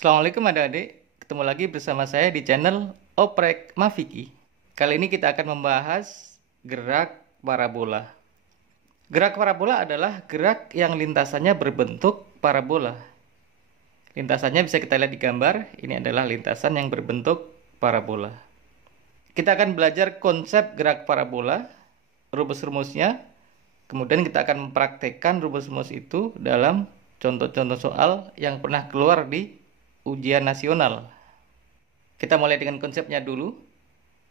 Assalamualaikum adik-adik, ketemu lagi bersama saya di channel Oprek Mafiki. Kali ini kita akan membahas gerak parabola. Gerak parabola adalah gerak yang lintasannya berbentuk parabola. Lintasannya bisa kita lihat di gambar, ini adalah lintasan yang berbentuk parabola. Kita akan belajar konsep gerak parabola, rumus-rumusnya, kemudian kita akan mempraktekkan rumus-rumus itu dalam contoh-contoh soal yang pernah keluar di ujian nasional. Kita mulai dengan konsepnya dulu.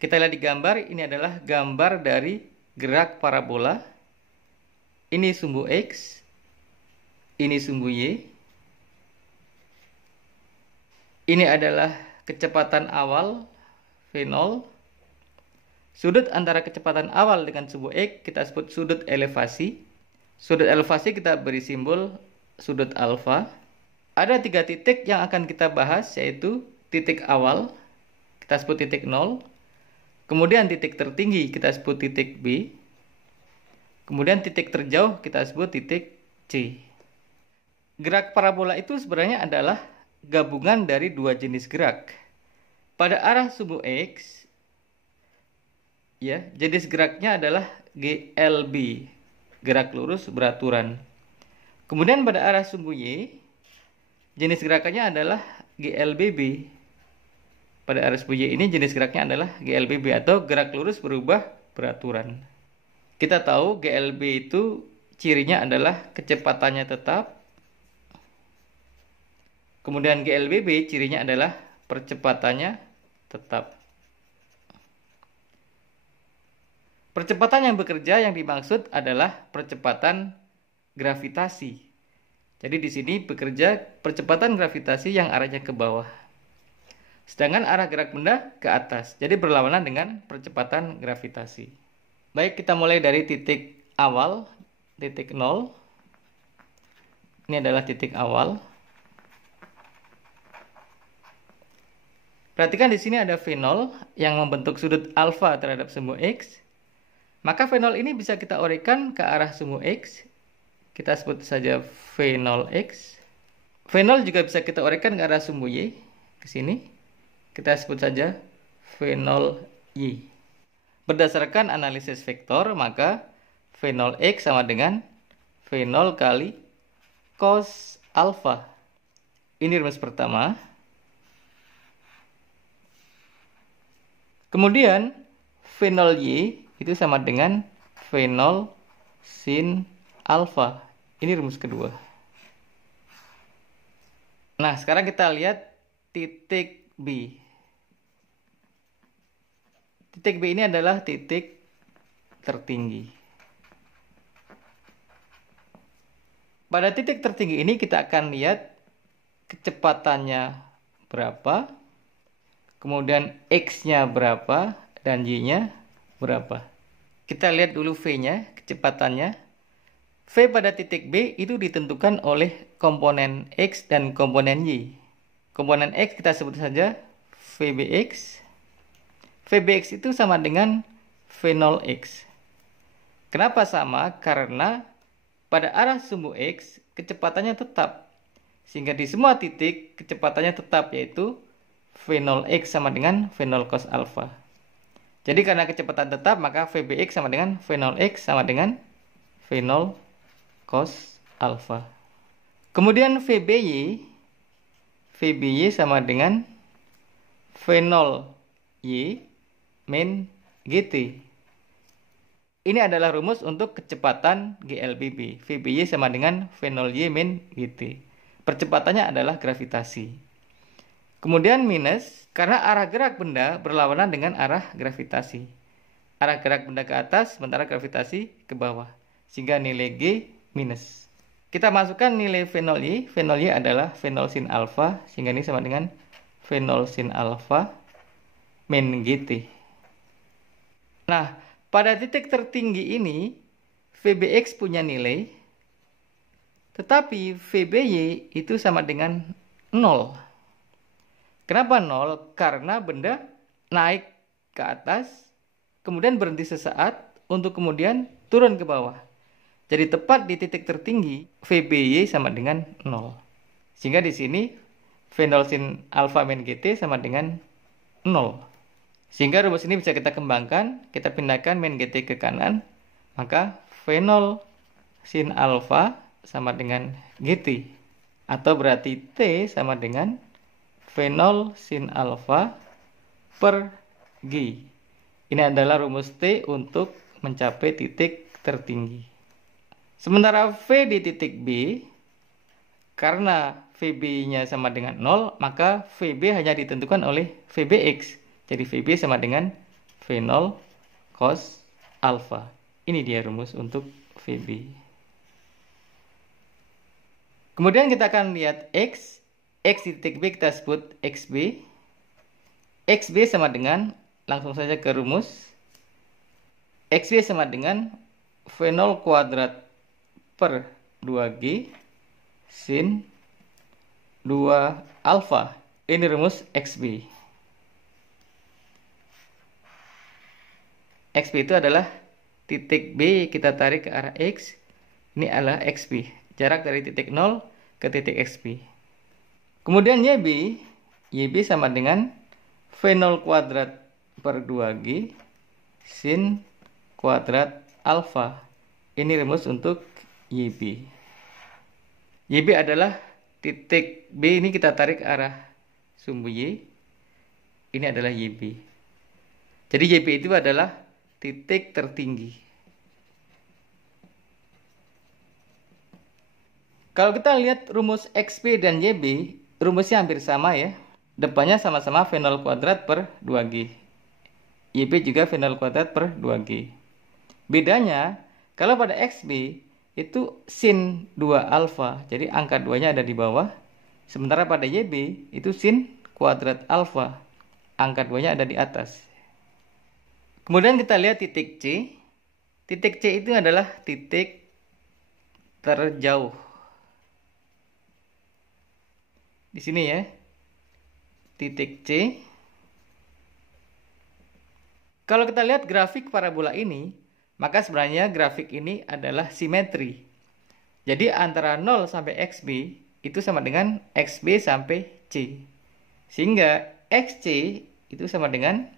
Kita lihat di gambar, ini adalah gambar dari gerak parabola. Ini sumbu X, ini sumbu Y. Ini adalah kecepatan awal V0. Sudut antara kecepatan awal dengan sumbu X kita sebut sudut elevasi. Sudut elevasi kita beri simbol sudut alfa. Ada 3 titik yang akan kita bahas, yaitu titik awal, kita sebut titik 0. Kemudian titik tertinggi kita sebut titik B. Kemudian titik terjauh kita sebut titik C. Gerak parabola itu sebenarnya adalah gabungan dari 2 jenis gerak. Pada arah sumbu X, ya, jenis geraknya adalah GLB, gerak lurus beraturan. Kemudian pada arah sumbu Y, jenis gerakannya adalah GLBB. Pada arah sumbu Y ini jenis geraknya adalah GLBB atau gerak lurus berubah beraturan. Kita tahu GLB itu cirinya adalah kecepatannya tetap. Kemudian GLBB cirinya adalah percepatannya tetap. Percepatan yang bekerja yang dimaksud adalah percepatan gravitasi. Jadi di sini bekerja percepatan gravitasi yang arahnya ke bawah. Sedangkan arah gerak benda ke atas. Jadi berlawanan dengan percepatan gravitasi. Baik, kita mulai dari titik awal, titik 0. Ini adalah titik awal. Perhatikan di sini ada V0 yang membentuk sudut alfa terhadap sumbu X. Maka V0 ini bisa kita uraikan ke arah sumbu X. Kita sebut saja V0X. V0 juga bisa kita uraikan ke arah sumbu Y. Ke sini. Kita sebut saja V0Y. Berdasarkan analisis vektor, maka V0X sama dengan V0 kali cos alfa. Ini rumus pertama. Kemudian V0Y itu sama dengan V0 sin alfa. Ini rumus kedua. Nah, sekarang kita lihat titik B. Titik B ini adalah titik tertinggi. Pada titik tertinggi ini kita akan lihat kecepatannya berapa, kemudian X-nya berapa, dan Y-nya berapa. Kita lihat dulu V-nya, kecepatannya. V pada titik B itu ditentukan oleh komponen X dan komponen Y. Komponen X kita sebut saja VBX. VBX itu sama dengan V0X. Kenapa sama? Karena pada arah sumbu X kecepatannya tetap. Sehingga di semua titik kecepatannya tetap, yaitu V0X sama dengan V0 cos alpha. Jadi karena kecepatan tetap, maka VBX sama dengan V0X sama dengan V0 cos alpha. Kemudian VBY sama dengan V0Y min GT. Ini adalah rumus untuk kecepatan GLBB. VBY sama dengan V0Y min GT. Percepatannya adalah gravitasi. Kemudian minus, karena arah gerak benda berlawanan dengan arah gravitasi. Arah gerak benda ke atas, sementara gravitasi ke bawah. Sehingga nilai G minus. Kita masukkan nilai V0Y. V0Y adalah V0 sin alpha, sehingga ini sama dengan V0 sin alpha min GT. Nah, pada titik tertinggi ini, VBX punya nilai, tetapi VBY itu sama dengan 0. Kenapa 0? Karena benda naik ke atas, kemudian berhenti sesaat, untuk kemudian turun ke bawah. Jadi tepat di titik tertinggi, VBY sama dengan 0. Sehingga di sini Phenol sin alfa min GT sama dengan 0. Sehingga rumus ini bisa kita kembangkan, kita pindahkan min GT ke kanan, maka phenol sin alfa sama dengan GT. Atau berarti T sama dengan phenol sin alfa per G. Ini adalah rumus T untuk mencapai titik tertinggi. Sementara V di titik B, karena VB-nya sama dengan 0, maka VB hanya ditentukan oleh VBX. Jadi VB sama dengan V0 cos alfa. Ini dia rumus untuk VB. Kemudian kita akan lihat X. X di titik B kita sebut XB. XB sama dengan, langsung saja ke rumus. XB sama dengan V0 kuadrat per 2G sin 2 alfa. Ini rumus XB. XB itu adalah titik B kita tarik ke arah X. Ini adalah XB. Jarak dari titik 0 ke titik XB. Kemudian YB sama dengan V0 kuadrat per 2G sin kuadrat alfa. Ini rumus untuk YB. YB adalah titik B ini kita tarik ke arah sumbu Y. Ini adalah YB. Jadi YB itu adalah titik tertinggi. Kalau kita lihat rumus XB dan YB, rumusnya hampir sama ya. Depannya sama-sama V0 kuadrat per 2G. YB juga V0 kuadrat per 2G. Bedanya, kalau pada XB itu sin 2 alfa. Jadi angka 2-nya ada di bawah. Sementara pada YB itu sin kuadrat alfa. Angka 2-nya ada di atas. Kemudian kita lihat titik C. Titik C itu adalah titik terjauh. Di sini ya. Titik C. Kalau kita lihat grafik parabola ini, maka sebenarnya grafik ini adalah simetri. Jadi antara 0 sampai XB itu sama dengan XB sampai C. Sehingga XC itu sama dengan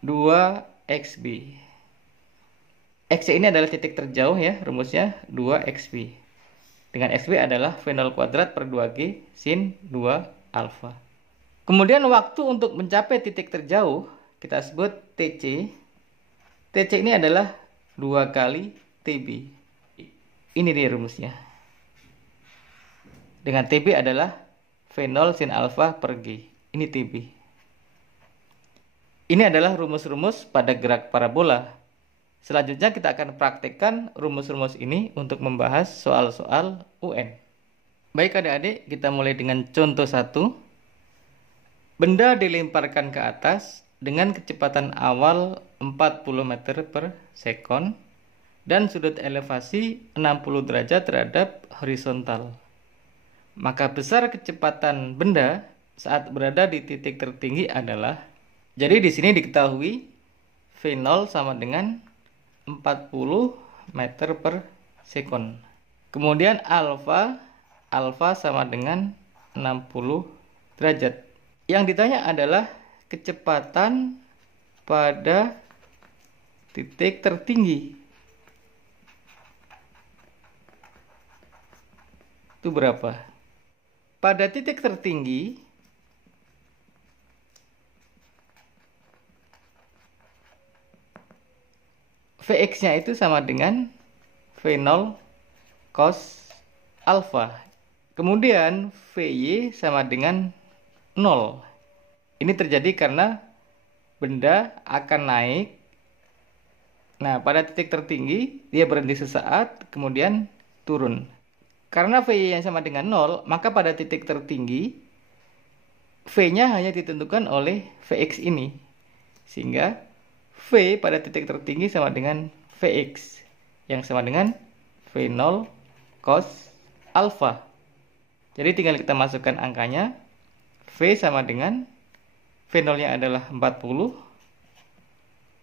2XB. XC ini adalah titik terjauh ya, rumusnya 2XB. Dengan XB adalah V0 kuadrat per 2G sin 2 alfa. Kemudian waktu untuk mencapai titik terjauh kita sebut TC. TC ini adalah 2 kali TB. Ini dia rumusnya. Dengan TB adalah V0 sin alfa per G. Ini TB. Ini adalah rumus-rumus pada gerak parabola. Selanjutnya kita akan praktekkan rumus-rumus ini untuk membahas soal-soal UN. Baik adik-adik, kita mulai dengan contoh 1. Benda dilemparkan ke atas dengan kecepatan awal 40 meter per sekon dan sudut elevasi 60 derajat terhadap horizontal. Maka besar kecepatan benda saat berada di titik tertinggi adalah, jadi di sini diketahui V0 sama dengan 40 meter per sekon. Kemudian alfa sama dengan 60 derajat. Yang ditanya adalah kecepatan pada titik tertinggi. Itu berapa? Pada titik tertinggi Vx-nya itu sama dengan V0 cos alfa. Kemudian Vy sama dengan 0. Ini terjadi karena benda akan naik. Nah, pada titik tertinggi dia berhenti sesaat, kemudian turun. Karena Vy yang sama dengan 0, maka pada titik tertinggi V-nya hanya ditentukan oleh Vx ini. Sehingga V pada titik tertinggi sama dengan Vx, yang sama dengan V0 cos alfa. Jadi tinggal kita masukkan angkanya. V sama dengan V0-nya adalah 40.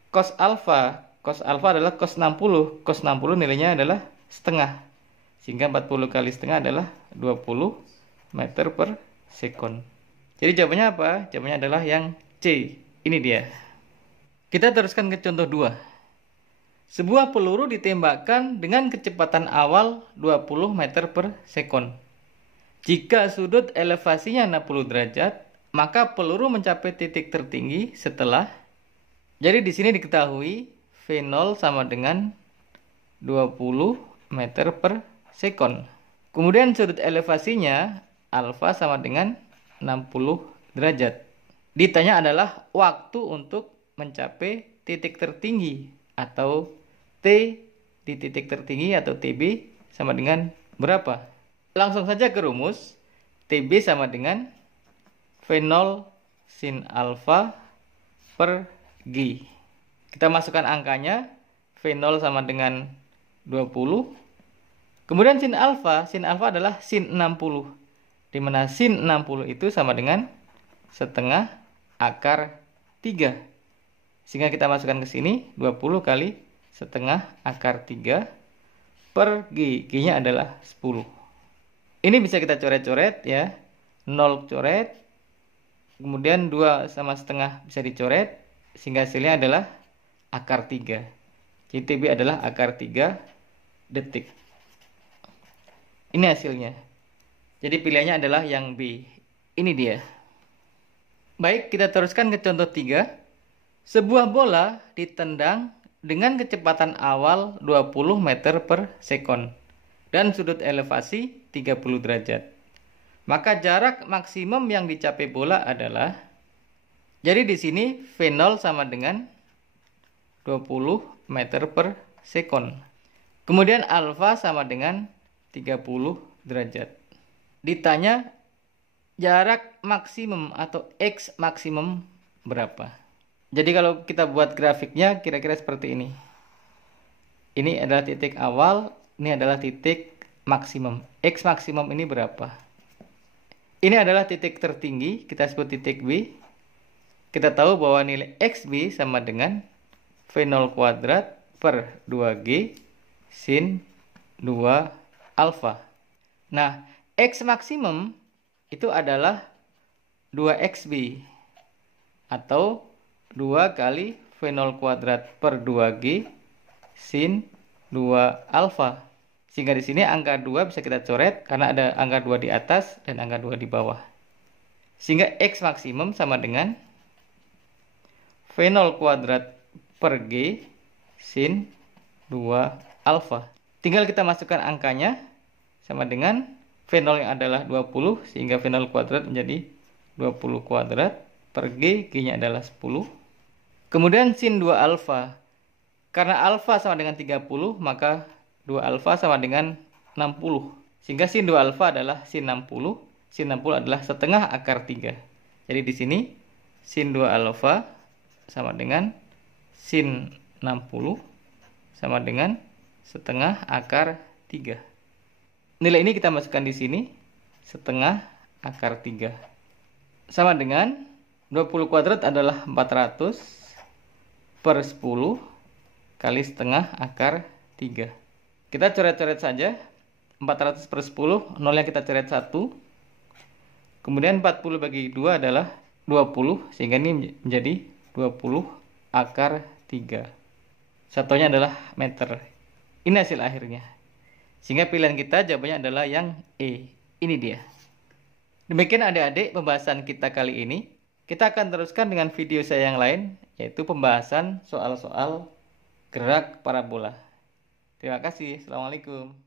Cos alfa adalah cos 60. Cos 60 nilainya adalah setengah. Sehingga 40 kali setengah adalah 20 meter per sekon. Jadi jawabannya apa? Jawabannya adalah yang C. Ini dia. Kita teruskan ke contoh 2. Sebuah peluru ditembakkan dengan kecepatan awal 20 meter per sekon. Jika sudut elevasinya 60 derajat, maka peluru mencapai titik tertinggi setelah. Jadi di sini diketahui V0 sama dengan 20 meter per sekon. Kemudian sudut elevasinya alfa sama dengan 60 derajat. Ditanya adalah waktu untuk mencapai titik tertinggi atau T di titik tertinggi atau TB sama dengan berapa? Langsung saja ke rumus. TB sama dengan V0 sin alfa per G. Kita masukkan angkanya. V0 sama dengan 20. Kemudian sin alfa adalah sin 60. Di mana sin 60 itu sama dengan setengah akar 3. Sehingga kita masukkan ke sini 20 kali setengah akar 3 per G. G-nya adalah 10. Ini bisa kita coret-coret ya. 0 coret. Kemudian 2 sama setengah bisa dicoret. Sehingga hasilnya adalah akar 3. Jadi TB adalah akar 3 detik. Ini hasilnya. Jadi pilihannya adalah yang B. Ini dia. Baik, kita teruskan ke contoh 3. Sebuah bola ditendang dengan kecepatan awal 20 meter per sekon dan sudut elevasi 30 derajat. Maka jarak maksimum yang dicapai bola adalah, jadi di sini V0 sama dengan 20 meter per sekon. Kemudian alfa sama dengan 30 derajat. Ditanya jarak maksimum atau X maksimum berapa? Jadi kalau kita buat grafiknya kira-kira seperti ini. Ini adalah titik awal, ini adalah titik maksimum. X maksimum ini berapa? Ini adalah titik tertinggi, kita sebut titik B. Kita tahu bahwa nilai XB sama dengan V0 kuadrat per 2G sin 2 alfa. Nah, X maksimum itu adalah 2XB atau 2 kali V0 kuadrat per 2G sin 2 alfa. Sehingga di sini angka 2 bisa kita coret karena ada angka 2 di atas dan angka 2 di bawah. Sehingga X maksimum sama dengan V0 kuadrat per G sin 2 alfa. Tinggal kita masukkan angkanya sama dengan V0 yang adalah 20 sehingga V0 kuadrat menjadi 20 kuadrat per G, G-nya adalah 10. Kemudian sin 2 alfa. Karena alfa sama dengan 30, maka 2 alfa sama dengan 60. Sehingga sin 2 alfa adalah sin 60. Sin 60 adalah setengah akar 3. Jadi di sini sin 2 alfa sama dengan sin 60 sama dengan setengah akar 3. Nilai ini kita masukkan di sini, setengah akar 3. Sama dengan 20 kuadrat adalah 400 per 10 kali setengah akar 3. Kita coret-coret saja. 400 per 10, nolnya kita coret 1. Kemudian 40 bagi 2 adalah 20, sehingga ini menjadi 20 akar 3. Satunya adalah meter. Ini hasil akhirnya. Sehingga pilihan kita jawabannya adalah yang E. Ini dia. Demikian adik-adik pembahasan kita kali ini. Kita akan teruskan dengan video saya yang lain, yaitu pembahasan soal-soal gerak parabola. Terima kasih. Assalamualaikum.